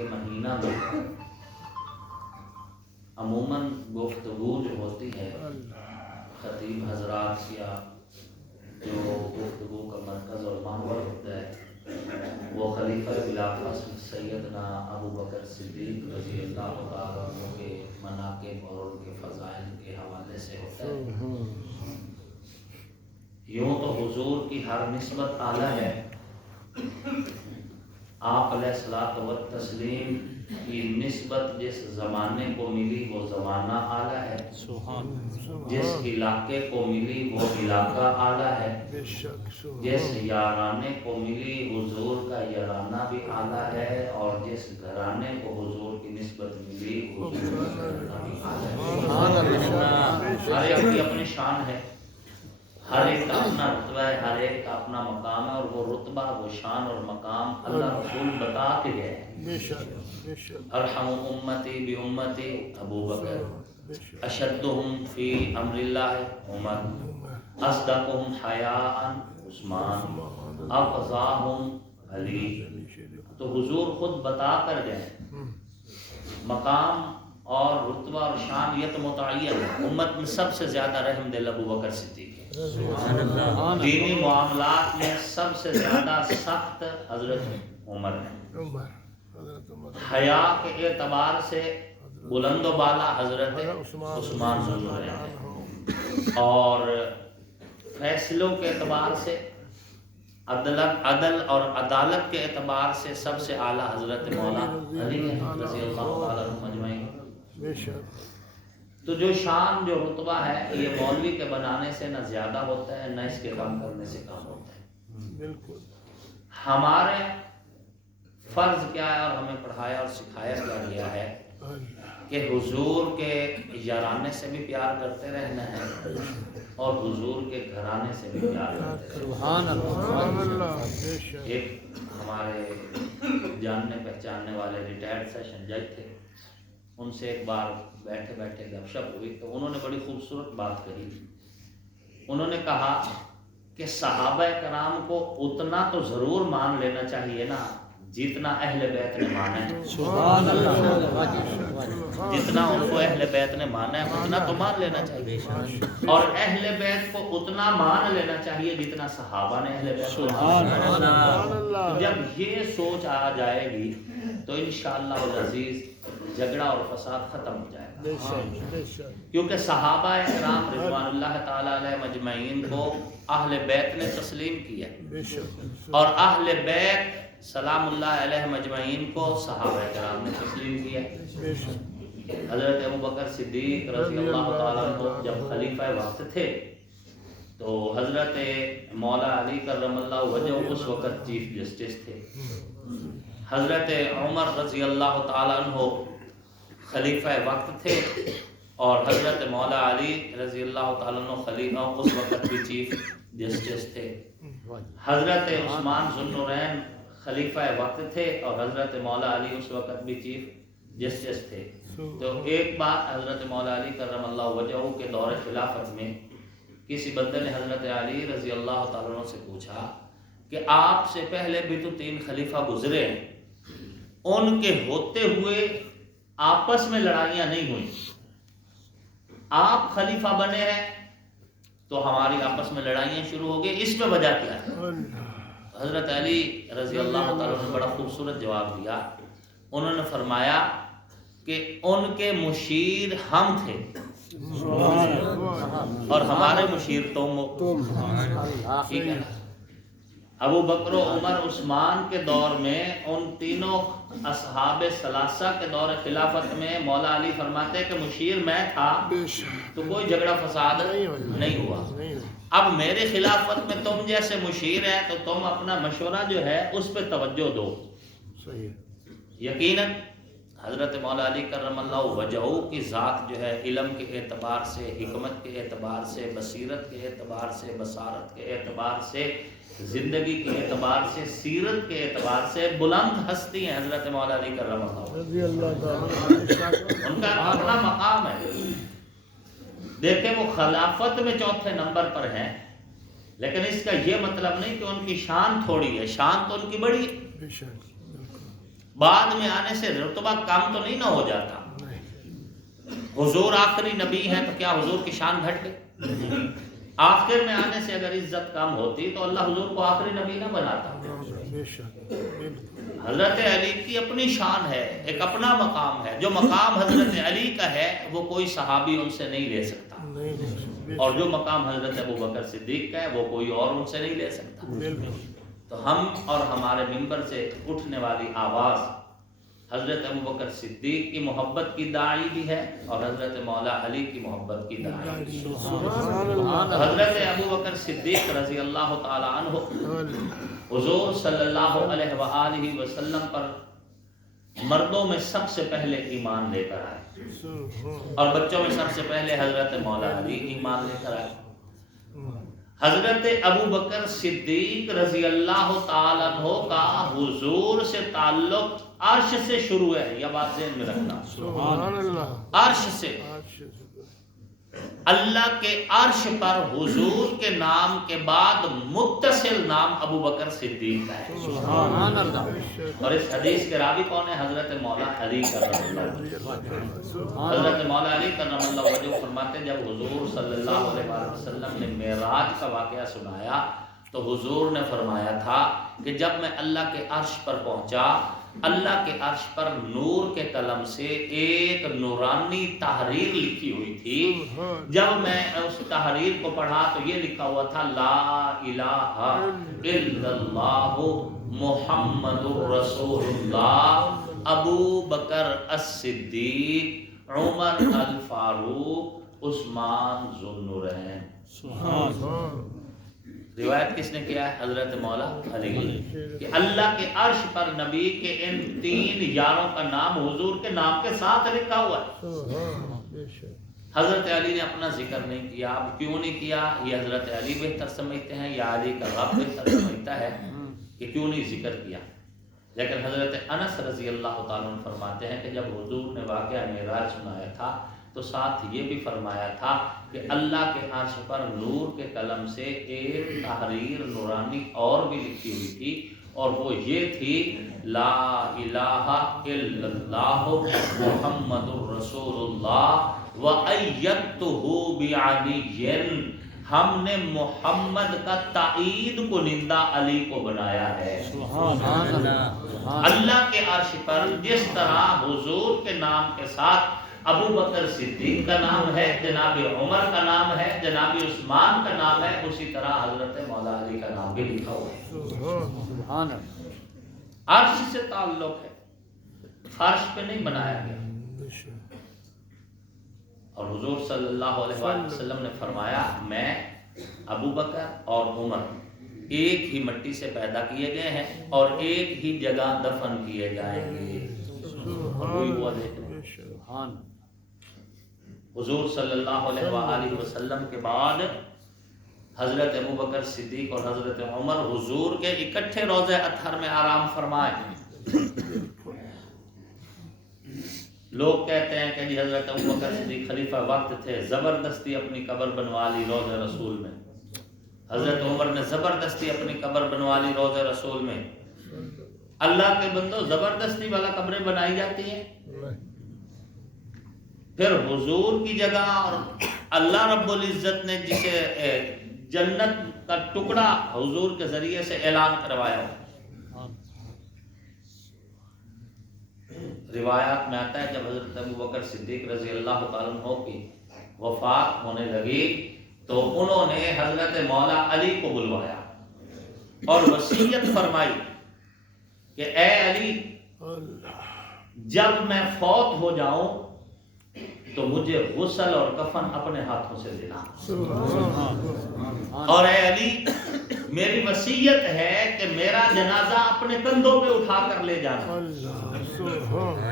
کے مہینہ میں عموماً گفتگو جو ہوتی ہے خطیب حضرات یا جو گفتگو کا مرکز اور محور ہوتا ہے وہ خلیفہ خلافت سیدنا ابو بکر صدیق رضی اللہ تعالیٰ عنہ کے مناقب اور ان کے فضائل کے حوالے سے ہوتا ہے۔ یوں تو حضور کی ہر نسبت اعلیٰ ہے، آپ علیہ الصلوۃ والتسلیم کی نسبت جس زمانے کو ملی وہ زمانہ اعلیٰ ہے، جس علاقے کو ملی وہ علاقہ اعلیٰ ہے، جس یارانے کو ملی حضور کا یارانہ بھی اعلیٰ ہے، اور جس گھرانے کو حضور کی نسبت ملی حضور کا گھرانہ بھی اعلیٰ ہے۔ ہر ایک کی اپنی شان ہے، ہر ایک کا اپنا رتبہ ہے، ہر ایک کا اپنا مقام ہے، اور وہ رتبہ وہ شان اور مقام اللہ رسول بتا کے گئے ہیں۔ ارحم امتی بامتی ابو بکر، اشدہم فی امر اللہ عمر، اصدقہم حیاء عثمان، افضاہم علی۔ تو حضور خود بتا کر گئے، مقام اور رتبہ اور شان یہ تو متعین ہے۔ امت میں سب سے زیادہ رحم دل ابو بکر صدیق ہے، دینی معاملات میں سب سے زیادہ سخت حضرت عمر ہے، حیا کے اعتبار سے بلند و بالا حضرت عثمان ذو النورین ہے، اور فیصلوں کے اعتبار سے عدل اور عدالت کے اعتبار سے سب سے اعلیٰ حضرت مولا علی رضی اللہ تعالیٰ عنہ اجمعین۔ تو جو شان جو رتبہ ہے یہ مولوی کے بنانے سے نہ زیادہ ہوتا ہے نہ اس کے کم کرنے سے کم ہوتا ہے۔ ہمارے فرض کیا ہے اور ہمیں پڑھایا اور سکھایا کیا گیا ہے کہ حضور کے یارانے سے بھی پیار کرتے رہنا ہے اور حضور کے گھرانے سے بھی پیار کرتے رہنا ہے۔ ایک ہمارے جاننے پہچاننے والے ریٹائرڈ سیشن جج تھے، ان سے ایک بار بیٹھے بیٹھے گپ شپ ہوئی تو انہوں نے بڑی خوبصورت بات کہی۔ انہوں نے کہا کہ صحابہ کرام کو اتنا تو ضرور مان لینا چاہیے نا جتنا اہل بیت نے مانا ہے، جتنا ان کو اہل بیت نے مانا ہے اتنا تو مان لینا چاہیے، اور اہل بیت کو اتنا مان لینا چاہیے جتنا صحابہ نے اہل بیت کو مانا ہے۔ جب یہ سوچ آ جائے گی تو انشاءاللہ العزیز جھگڑا اور فساد ختم ہو جائے گا، کیونکہ صحابہ کرام رضوان اللہ تعالیٰ علیہ مجمعین کو اہل بیت نے تسلیم کیا، اور اہل بیت سلام اللہ علیہ مجمعین کو صحابہ کرام نے تسلیم کیا۔ حضرت ابو بکر صدیق رضی اللہ تعالیٰ عنہ جب خلیفہ وقت تھے تو حضرت مولا علی کرم اللہ وجہ اس وقت چیف جسٹس تھے، حضرت عمر رضی اللہ تعالیٰ عنہ خلیفہ وقت تھے، اور حضرت مولا علی رضی اللہ تعالیٰ عنہ خلیفہ اس وقت بھی چیف جسٹس تھے، حضرت عثمان ذو النورین خلیفہ وقت تھے، اور حضرت مولا علی اس وقت بھی چیف جسٹس تھے۔ تو ایک بات حضرت مولا علی کرم اللہ وجہہ کے دور خلافت میں کسی بندے نے حضرت علی رضی اللہ تعالیٰ عنہ سے پوچھا کہ آپ سے پہلے بھی تو 3 خلیفہ گزرے ہیں، ان کے ہوتے ہوئے آپس میں لڑائیاں نہیں ہوئی، آپ خلیفہ بنے ہیں تو ہماری آپس میں لڑائیاں شروع ہو گئی، اس میں وجہ کیا ہے؟ حضرت علی رضی اللہ تعالیٰ نے بڑا خوبصورت جواب دیا، انہوں نے فرمایا کہ ان کے مشیر ہم تھے اور ہمارے مشیر تم، ٹھیک ہے۔ ابو بکر و عمر عثمان کے دور میں ان تینوں اصحاب ثلاثہ کے دور خلافت میں مولا علی فرماتے ہیں کہ مشیر میں تھا تو کوئی جھگڑا فساد نہیں ہوا، اب میرے خلافت میں تم جیسے مشیر ہیں تو تم اپنا مشورہ جو ہے اس پہ توجہ دو۔ یقیناً حضرت مولا علی کرم اللہ وجہہ کی ذات جو ہے علم کے اعتبار سے، حکمت کے اعتبار سے، بصیرت کے اعتبار سے، بصارت کے اعتبار سے، زندگی کے اعتبار سے، سیرت کے اعتبار سے بلند ہستی ہیں حضرت مولا علی کرم اللہ، ان کا اپنا مقام ہے۔ دیکھیں وہ خلافت میں 4تھے نمبر پر ہیں، لیکن اس کا یہ مطلب نہیں کہ ان کی شان تھوڑی ہے، شان تو ان کی بڑی ہے، بعد میں آنے سے رتبہ کم تو نہیں نہ ہو جاتا. حضور آخری نبی ہیں تو کیا حضور کی شان گھٹ گئی؟ آخر میں آنے سے اگر عزت کم ہوتی تو اللہ حضور کو آخری نبی نہ بناتا. حضرت علی کی اپنی شان ہے، ایک اپنا مقام ہے. جو مقام حضرت علی کا ہے وہ کوئی صحابی ان سے نہیں لے سکتا، اور جو مقام حضرت ابوبکر صدیق کا ہے وہ کوئی اور ان سے نہیں لے سکتا. تو ہم اور ہمارے منبر سے اٹھنے والی آواز حضرت ابوبکر صدیق کی محبت کی داعی بھی ہے اور حضرت مولا علی کی محبت کی داعی بھی ہے. حضرت ابوبکر صدیق رضی اللہ تعالی عنہ حضور صلی اللہ علیہ وآلہ وسلم پر مردوں میں سب سے پہلے ایمان لے کر آئے، اور بچوں میں سب سے پہلے حضرت مولا علی ایمان لے کر آئے. حضرت ابوبکر صدیق رضی اللہ تعالیٰ عنہ کا حضور سے تعلق عرش سے شروع ہے. یہ بات ذہن میں رکھنا، سبحان اللہ. عرش سے، اللہ کے عرش پر حضور کے نام کے بعد متصل نام ابوبکر صدیق کا ہے. سبحان اللہ. اور اس حدیث کے راوی کون ہے؟ حضرت مولا علی کرم اللہ. حضرت مولا علی کرم اللہ وجہ فرماتے ہیں جب حضور صلی اللہ علیہ وسلم نے معراج کا واقعہ سنایا تو حضور نے فرمایا تھا کہ جب میں اللہ کے عرش پر پہنچا، اللہ کے عرش پر نور کے قلم سے ایک نورانی تحریر لکھی ہوئی تھی. جب میں اس تحریر کو پڑھا تو یہ لکھا ہوا تھا لا الہ الا اللہ محمد رسول اللہ ابو بکر الصدیق عمر الفاروق عثمان ذو النورین. روایت کس نے کیا ہے؟ حضرت مولا علی. کہ اللہ کے عرش پر نبی کے ان تین یاروں کا نام حضور کے نام کے ساتھ لکھا ہوا ہے. حضرت علی نے اپنا ذکر نہیں کیا. اب کیوں نہیں کیا یہ حضرت علی بہتر سمجھتے ہیں یا علی کا رب بہتر سمجھتا ہے کہ کیوں نہیں ذکر کیا. لیکن حضرت انس رضی اللہ تعالیٰ عنہ فرماتے ہیں کہ جب حضور نے واقعہ معراج سنایا تھا تو ساتھ یہ بھی فرمایا تھا کہ اللہ کے عرش پر نور کے قلم سے ایک تحریر نورانی اور بھی لکھی ہوئی تھی، اور وہ یہ تھی لا الہ الا اللہ محمد رسول اللہ وَأَيَّدْتُهُ بِعَلِيٍّ. ہم نے محمد کا تائید کنندہ علی کو بنایا ہے. سبحان اللہ. اللہ کے عرش پر جس طرح حضور کے نام کے ساتھ ابو بکر صدیق کا نام ہے، جناب عمر کا نام ہے، جناب عثمان کا نام ہے، اسی طرح حضرت مولا علی کا نام بھی لکھا ہوا ہے. سبحان اللہ. عرش سے تعلق ہے، فرش پہ نہیں بنایا گیا. اور حضور صلی اللہ علیہ وسلم نے فرمایا میں ابو بکر اور عمر ایک ہی مٹی سے پیدا کیے گئے ہیں اور ایک ہی جگہ دفن کیے جائیں گے. حضور صلی اللہ علیہ وآلہ وسلم کے بعد حضرت ابوبکر صدیق اور حضرت عمر حضور کے اکٹھے روضہ اطہر میں آرام فرمائے. لوگ کہتے ہیں کہ جی حضرت ابوبکر صدیق خلیفہ وقت تھے، زبردستی اپنی قبر بنوا لی روضہ رسول میں. حضرت عمر نے زبردستی اپنی قبر بنوا لی روضہ رسول میں. اللہ کے بندو زبردستی والا قبریں بنائی جاتی ہیں. پھر حضور کی جگہ اور اللہ رب العزت نے جسے جنت کا ٹکڑا حضور کے ذریعے سے اعلان کروایا ہو. روایات میں آتا ہے جب حضرت ابوبکر صدیق رضی اللہ تعالیٰ عنہ کی وفات ہونے لگی تو انہوں نے حضرت مولا علی کو بلوایا اور وصیت فرمائی کہ اے علی جب میں فوت ہو جاؤں تو مجھے غسل اور کفن اپنے ہاتھوں سے دینا. اور اے علی میری وصیت ہے کہ میرا جنازہ اپنے کندھوں پہ اٹھا کر لے جانا.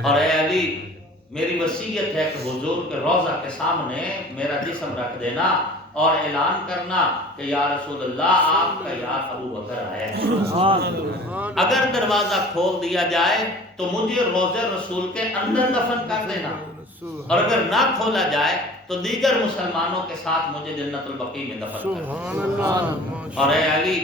اور اے علی میری وصیت ہے کہ حضور کے روضہ کے سامنے میرا جسم رکھ دینا اور اعلان کرنا کہ یا رسول اللہ آپ کا یار ابو بکر آیا ہے. اگر دروازہ کھول دیا جائے تو مجھے روضہ رسول کے اندر دفن کر دینا، اور اگر نہ کھولا جائے تو دیگر مسلمانوں کے ساتھ مجھے جنت البقیع میں دفن کر دینا. اور اے علی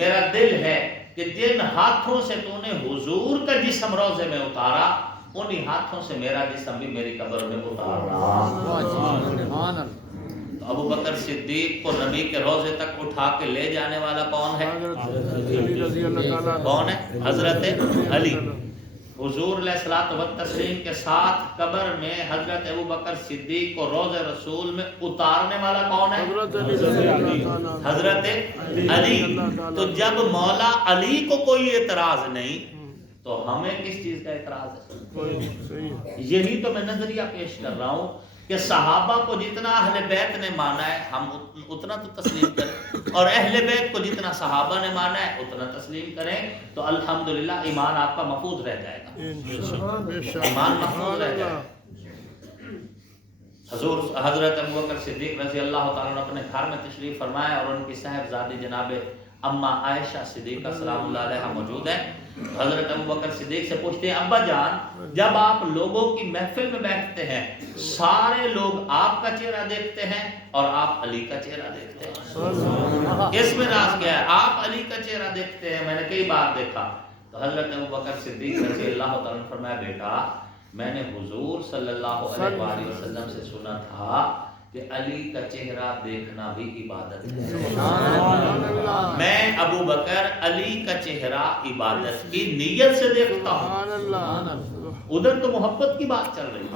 میرا دل ہے کہ جن ہاتھوں سے تو نے حضور کا جسم روضے میں اتارا انہی ہاتھوں سے میرا جسم بھی میری قبر میں اتارنا۔ سبحان اللہ۔ تو ابو بکر صدیق کو نبی کے روضے تک اٹھا کے لے جانے والا کون ہے؟ کون ہے؟ حضرت علی۔ حضور علیہ الصلوۃ والتسلیم کے ساتھ قبر میں حضرت ابو بکر صدیق کو روضہ رسول میں اتارنے والا کون ہے؟ حضرت علی۔ تو جب مولا علی کو کوئی اعتراض نہیں تو ہمیں کس چیز کا اعتراض ہے؟ یہی تو میں نظریہ پیش کر رہا ہوں کہ صحابہ کو جتنا اہل بیت نے مانا ہے ہم اتنا تو تسلیم کریں، اور اہل بیت کو جتنا صحابہ نے مانا ہے اتنا تسلیم کریں، تو الحمدللہ ایمان آپ کا محفوظ رہ جائے گا، ایمان محفوظ رہ جائے گا۔ حضور حضرت ابوبکر صدیق رضی اللہ تعالیٰ عنہ اپنے گھر میں تشریف فرمائے اور ان کی صاحبزادی جناب اما عائشہ صدیقہ سلام اللہ علیہا موجود ہے۔ حضرت ابوبکر صدیق سے پوچھتے ہیں ابا جان جب آپ لوگوں کی محفل میں بیٹھتے ہیں سارے لوگ آپ کا چہرہ دیکھتے ہیں اور آپ علی کا چہرہ دیکھتے ہیں، اس میں راز کیا ہے؟ آپ علی کا چہرہ دیکھتے ہیں، میں نے کئی بار دیکھا۔ تو حضرت ابوبکر صدیق رضی اللہ تعالیٰ عنہ فرمایا بیٹا میں نے حضور صلی اللہ علیہ وآلہ وسلم سے سنا تھا کہ علی کا چہرہ دیکھنا بھی عبادت ہے۔ میں ابو بکر علی کا چہرہ عبادت کی نیت سے دیکھتا ہوں، ادھر تو محبت کی بات چل رہی ہے،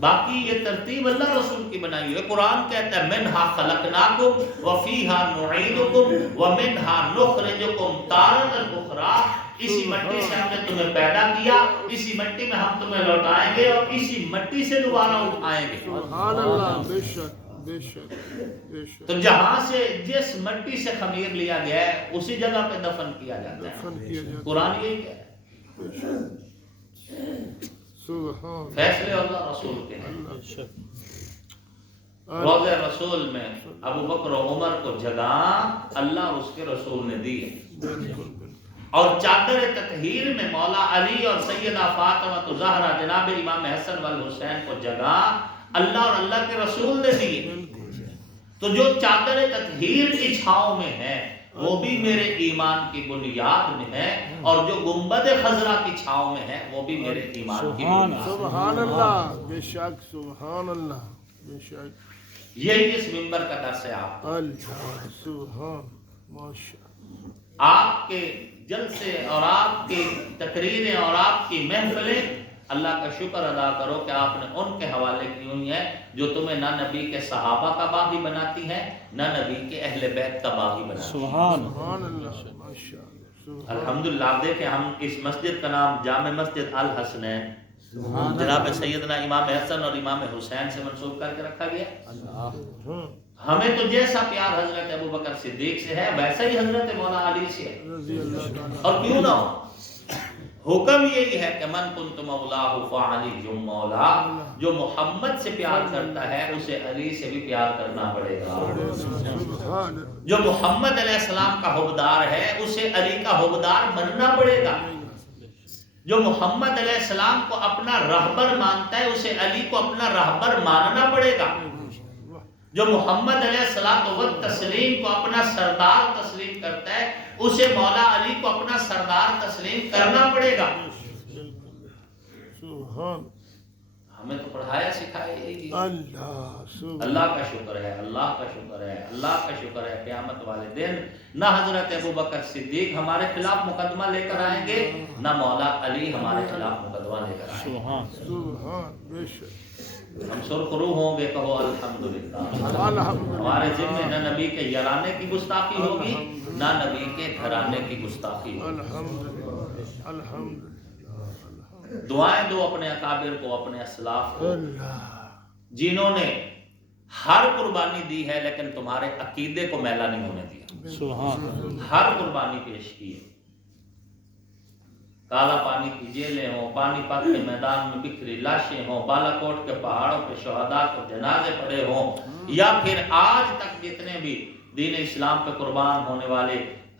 باقی یہ ترتیب اللہ رسول کی بنائی ہوئی ہے۔ قرآن کہتا ہے منہا خلقناکم وفیہا نعیدکم ومنہا نخرجکم تارۃ اخری، اسی مٹی سے ہم نے تمہیں پیدا کیا، اسی مٹی میں ہم تمہیں لوٹائیں گے اور اسی مٹی سے دوبارہ اٹھائیں گے۔ سبحان اللہ، بے شک بے شک بے شک۔ تو جہاں سے جس مٹی سے خمیر لیا گیا ہے اسی جگہ پہ دفن کیا جاتا ہے، قرآن یہی کہہ رہا ہے، فیصلے اللہ رسول کے ہیں۔ روضہ رسول میں ابو بکر و عمر کو جگہ اللہ اس کے رسول نے دی ہے، اور چادر تطہیر میں مولا علی اور سیدہ فاطمہ زہرا جناب امام حسن والحسین کو جگہ اللہ اور اللہ کے رسول نے دی ہے۔ تو جو چادر تطہیر کی چھاؤں میں ہے وہ بھی میرے ایمان کی بنیاد میں ہے، اور جو گنبد خضرا کی چھاؤں میں ہے وہ بھی میرے ایمان کی بنیاد میں ہے۔ سبحان اللہ، بے شک سبحان اللہ، بے شک۔ یہی اس منبر کا درس ہے آپ کو۔ اللہ سبحان ماشاء آپ کے جلسے اور آپ کی تقریریں اور آپ کی محفلیں اللہ کا شکر ادا کرو کہ آپ نے ان کے حوالے کی ہوئی ہیں جو تمہیں نہ نبی کے صحابہ کا باغی بناتی ہیں نہ نبی کے اہل بیت کا باغی بناتی ہیں۔ سبحان اللہ، ماشاء اللہ۔ الحمدللہ آپ دیکھیں ہم اس مسجد کا نام جامع مسجد الحسنین جناب سیدنا امام حسن اور امام حسین سے منسوب کر کے رکھا گیا۔ ہمیں تو جیسا پیار حضرت ابوبکر صدیق سے ہے ویسا ہی حضرت مولا علی سے ہے، اور کیوں نہ ہو۔ حکم یہی ہے کہ من کنت مولاہ فعلی مولا، جو محمد سے پیار کرتا ہے اسے علی سے بھی پیار کرنا پڑے گا۔ جو محمد علیہ السلام کا حبدار ہے اسے علی کا حبدار بننا پڑے گا۔ جو محمد علیہ السلام کو اپنا رہبر مانتا ہے اسے علی کو اپنا رہبر ماننا پڑے گا۔ جو محمد علیہ السلام و تسلیم کو اپنا سردار تسلیم کرتا ہے اسے مولا علی کو اپنا سردار تسلیم کرنا پڑے گا۔ ہمیں تو پڑھایا سکھایا یہی ہے۔ اللہ کا شکر ہے، اللہ کا شکر ہے، اللہ کا شکر ہے، قیامت والے دن نہ حضرت ابوبکر صدیق ہمارے خلاف مقدمہ لے کر آئیں گے نہ مولا علی ہمارے خلاف مقدمہ لے کر آئیں گے۔ ہم سرخرو ہوں گے، کہو الحمدللہ۔ ہمارے ذمہ نہ نبی کے یارانے کی گستاخی ہوگی نہ نبی کے گھرانے کی گستاخی ہوگی۔ دعائیں دو اپنے اکابر کو، اپنے اسلاف کو جنہوں نے ہر قربانی دی ہے لیکن تمہارے عقیدے کو میلا نہیں ہونے دیا، ہر قربانی پیش کی ہے۔ کالا پانی کی جیلیں ہوں، پانی پت کے میدان میں بکھری لاشیں ہوں، بالا کوٹ کے پہاڑوں پہ شہداء کے جنازے پڑے ہوں، یا پھر آج تک جتنے بھی دین اسلام پہ قربان ہونے والے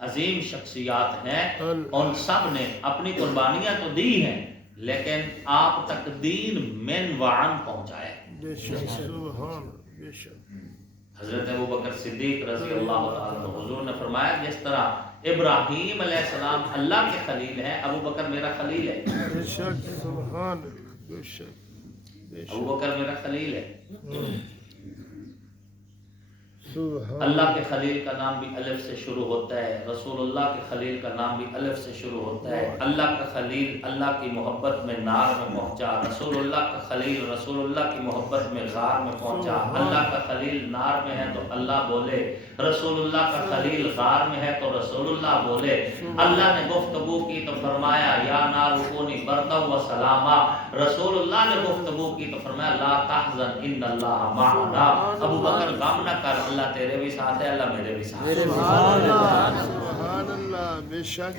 عظیم شخصیات ہیں ان سب نے اپنی قربانیاں تو دی ہیں لیکن آپ تک دین من وعن پہنچائے۔ حضرت ابوبکر صدیق رضی اللہ تعالیٰ عنہ حضور نے فرمایا جس طرح ابراہیم علیہ السلام اللہ کے خلیل ہیں، ابو بکر میرا خلیل ہے، بے شک سبحان بے شک بے ابو شک بکر میرا خلیل ہے۔ سبحان اللہ کے خلیل کا نام بھی الف سے شروع ہوتا ہے، رسول اللہ کے خلیل کا نام بھی الف سے شروع ہوتا ہے۔ اللہ کا خلیل اللہ کی محبت میں نار میں پہنچا، رسول اللہ کا خلیل رسول اللہ کی محبت میں غار میں پہنچا۔ اللہ کا خلیل نار میں ہے تو اللہ بولے، رسول اللہ کا خلیل غار میں ہے تو رسول اللہ بولے۔ اللہ نے گفتگو کی تو فرمایا یا نار کونی بردا و سلاما، رسول اللہ نے گفتگو کی تو فرمایا لا تحزن ان اللہ معنا، ابو بکر غم نہ کر، اللہ تیرے بھی ساتھ ہے، اللہ میرے بھی ساتھ ہے۔ سبحان اللہ بے شک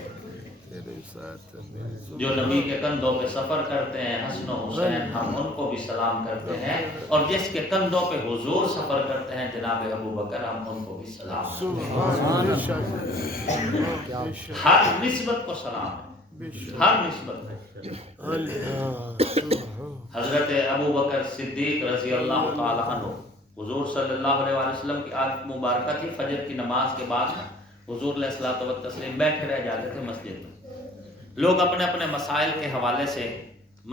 تیرے ساتھ ہے۔ جو نبی کے کندھوں پہ سفر کرتے ہیں حسن و حسین، ہم ان کو بھی سلام کرتے ہیں، اور جس کے کندھوں پہ حضور سفر کرتے ہیں جناب ابو بکر، ہم ان کو بھی سلام کرتے سبحان بے شک بے شک ہیں۔ ہر نسبت کو سلام ہے، بے شک ہر نسبت ہے۔ اللہ سبحان حضرت ابو بکر صدیق رضی اللہ تعالی عنہ، حضور صلی اللہ علیہ وسلم کی عادت مبارکہ تھی، فجر کی نماز کے بعد حضور علیہ الصلوۃ والتسلیم بیٹھے رہ جاتے تھے مسجد میں۔ لوگ اپنے اپنے مسائل کے حوالے سے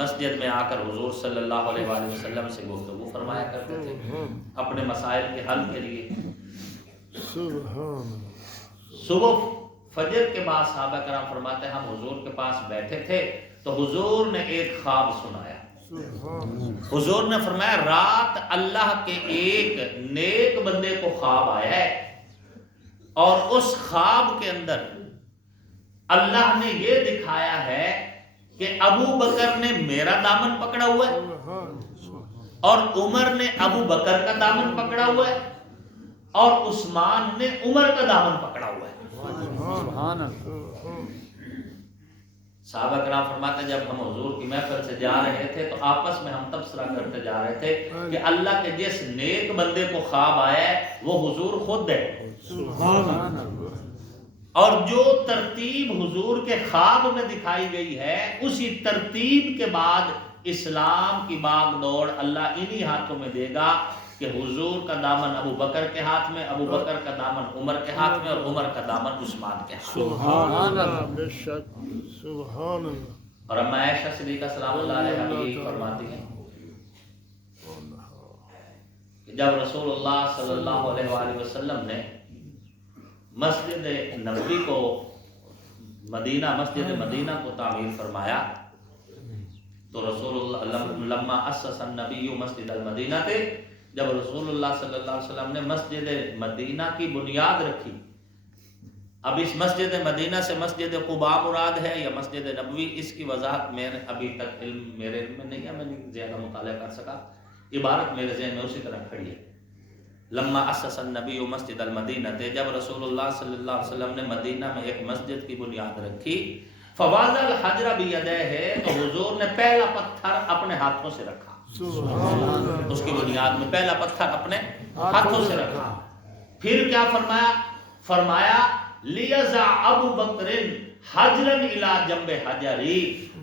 مسجد میں آ کر حضور صلی اللہ علیہ وسلم سے گفتگو فرمایا کرتے تھے اپنے مسائل کے حل کے لیے۔ سبحان صبح فجر کے بعد صحابہ کرام فرماتے ہیں ہم حضور کے پاس بیٹھے تھے تو حضور نے ایک خواب سنایا۔ سبحان حضور نے فرمایا رات اللہ کے ایک نیک بندے کو خواب آیا ہے، اور اس خواب کے اندر اللہ نے یہ دکھایا ہے کہ ابو بکر نے میرا دامن پکڑا ہوا ہے، اور عمر نے ابو بکر کا دامن پکڑا ہوا ہے، اور عثمان نے عمر کا دامن پکڑا ہوا ہے۔ سبحان اللہ۔ صحابہ کرام فرماتے ہیں جب ہم حضور کی محفل سے جا رہے تھے تو آپس میں ہم تبصرہ کرتے جا رہے تھے کہ اللہ کے جس نیک بندے کو خواب آیا ہے وہ حضور خود ہے، سبحان اور جو ترتیب حضور کے خواب میں دکھائی گئی ہے اسی ترتیب کے بعد اسلام کی باغ دوڑ اللہ انہی ہاتھوں میں دے گا کہ حضور کا دامن ابو بکر کے ہاتھ میں، ابو بکر کا دامن عمر کے ہاتھ میں، اور عمر کا دامن عثمان کے ہاتھ میں۔ سبحان اللہ بے شک سبحان اللہ اور اما عائشہ صدیقہ سلام اللہ علیہا بھی یہی فرماتی ہیں کہ جب رسول اللہ صلی اللہ علیہ وآلہ وسلم نے مسجد نبوی کو مسجد مدینہ کو تعمیر فرمایا تو رسول اللہ لما اسس النبی مسجد المدینہ تھے، جب رسول اللہ صلی اللہ علیہ وسلم نے مسجد مدینہ کی بنیاد رکھی۔ اب اس مسجد مدینہ سے مسجد قباء مراد ہے یا مسجد نبوی، اس کی وضاحت میں ابھی تک میرے علم میں نہیں ہے، میں نہیں زیادہ مطالعہ کر سکا، عبارت میرے ذہن میں اسی طرح کھڑی ہے۔ لما اسس النبی مسجد المدینہ تھے، جب رسول اللہ صلی اللہ علیہ وسلم نے مدینہ میں ایک مسجد کی بنیاد رکھی، فواضع الحجر بیدیہ، تو حضور نے پہلا پتھر اپنے ہاتھوں سے رکھا، سبحان اللہ اس کی بنیاد میں پہلا پتھر اپنے ہاتھوں سے رکھا۔ پھر کیا فرمایا لیزع ابو بکر حجرا الی جنب حجری،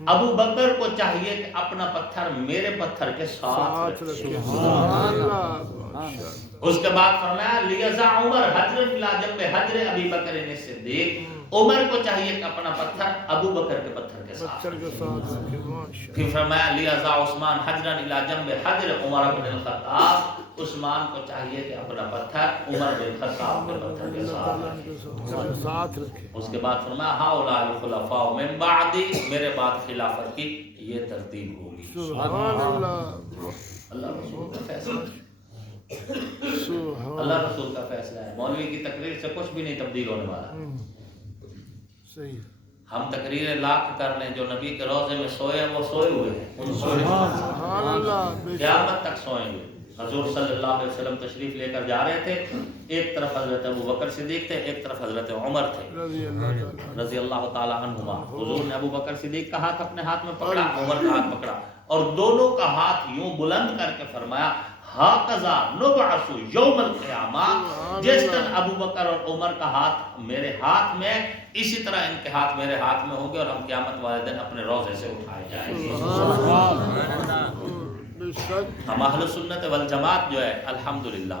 ابو بکر کو چاہیے کہ اپنا پتھر میرے پتھر کے ساتھ رکھے۔ سبحان اللہ اس کے بعد فرمایا لیزع عمر حجرا الی جنب حجر ابی بکر صدیق، عمر کو چاہیے کہ اپنا پتھر ابو بکر کے پتھر کے ساتھ پتھر کے ساتھ رکھے ماشاء پھر فرمایا لیزع عثمان حجرا الی جنب حجر عمر بن الخطاب، عثمان کو چاہیے کہ اپنا پتھر عمر بن الخطاب کے پتھر کے ساتھ رکھے۔ اللہ ساتھ رکھے۔ اس کے بعد فرمایا ہؤلاء الخلفاء من بعدی، میرے بعد خلافت کی یہ ترتیب ہوگی۔ سبحان اللہ اللہ رسول کا فیصلہ، سبحان اللہ رسول کا فیصلہ ہے، مولوی کی تقریر سے کچھ بھی نہیں تبدیل ہونے والا۔ صحیح ہم تقریر لاکھ کر لیں، جو نبی کے روضے میں سوئے وہ سوئے ہوئے ہیں، سبحان اللہ بے شک قیامت تک سوئیں گے۔ حضور صلی اللہ علیہ وسلم تشریف لے کر جا رہے تھے، ایک طرف حضرت ابو بکر صدیق تھے، ایک طرف حضرت عمر تھے رضی اللہ تعالیٰ رضی اللہ تعالی عنہما۔ حضور نے ابو بکر صدیق کا ہاتھ اپنے ہاتھ میں پکڑا، عمر کا ہاتھ پکڑا، اور دونوں کا ہاتھ یوں بلند کر کے فرمایا ہاکذا نبعث یوم القیامہ، جس دن ابو بکر اور عمر کا ہاتھ میرے ہاتھ میں، اسی طرح ان کے ہاتھ میرے ہاتھ میں ہوں گے، اور ہم قیامت والے دن اپنے روضے سے اٹھائے جائیں گے۔ بے شک ہم اہل سنت والجماعت جو ہے الحمدللہ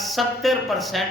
70%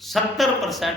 70%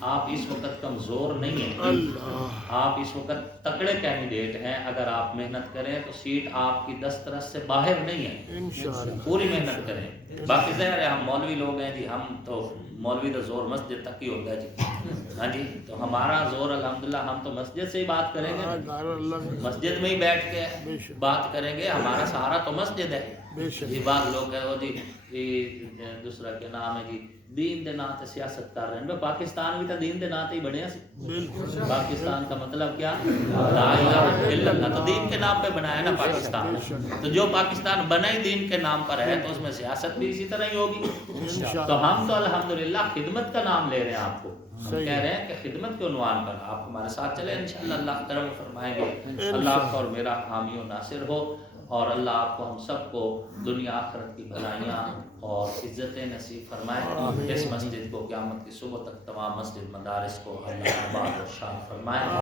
آپ اس وقت کمزور نہیں ہیں، اللہ آپ اس وقت تکڑے کینڈیڈیٹ ہیں. اگر آپ محنت کریں تو سیٹ آپ کی دسترس سے باہر نہیں ہے. انشاءاللہ پوری محنت کریں. باقی ظاہر ہے ہم مولوی لوگ ہیں جی، ہم تو مولوی کا زور مسجد تک ہی ہوتا ہے جی. ہاں جی، تو ہمارا زور الحمدللہ ہم تو مسجد سے ہی بات کریں گے، دار اللہ مسجد میں ہی بیٹھ کے بے شک بات کریں گے. ہمارا سہارا تو مسجد ہے. بے شک جی بعض لوگ ہیں وہ جی دوسرا کیا نام ہے جی دین دے نام تے سیاست کر رہے ہیں. پاکستان بھی تو دین دے نام تے ہی بنیا سی. بالکل پاکستان کا مطلب کیا؟ لا الہ الا اللہ. تو دین کے نام پہ بنایا نا پاکستان. تو جو پاکستان بنا ہی دین کے نام پر ہے تو اس میں سیاست بھی اسی طرح ہی ہوگی. تو ہم تو الحمدللہ خدمت کا نام لے رہے ہیں آپ کو. ہم کہہ رہے ہیں کہ خدمت کے عنوان پر آپ ہمارے ساتھ چلیں انشاءاللہ. اللہ کرم فرمائیں گے. اللہ آپ کا اور میرا حامی و ناصر ہو، اور اللہ آپ کو ہم سب کو دنیا آخرت کی بھلائیاں اور عزتیں نصیب فرمائے. اس مسجد کو قیامت کی صبح تک تمام مسجد مدارس کو اللہ آباد اور شاد فرمائے.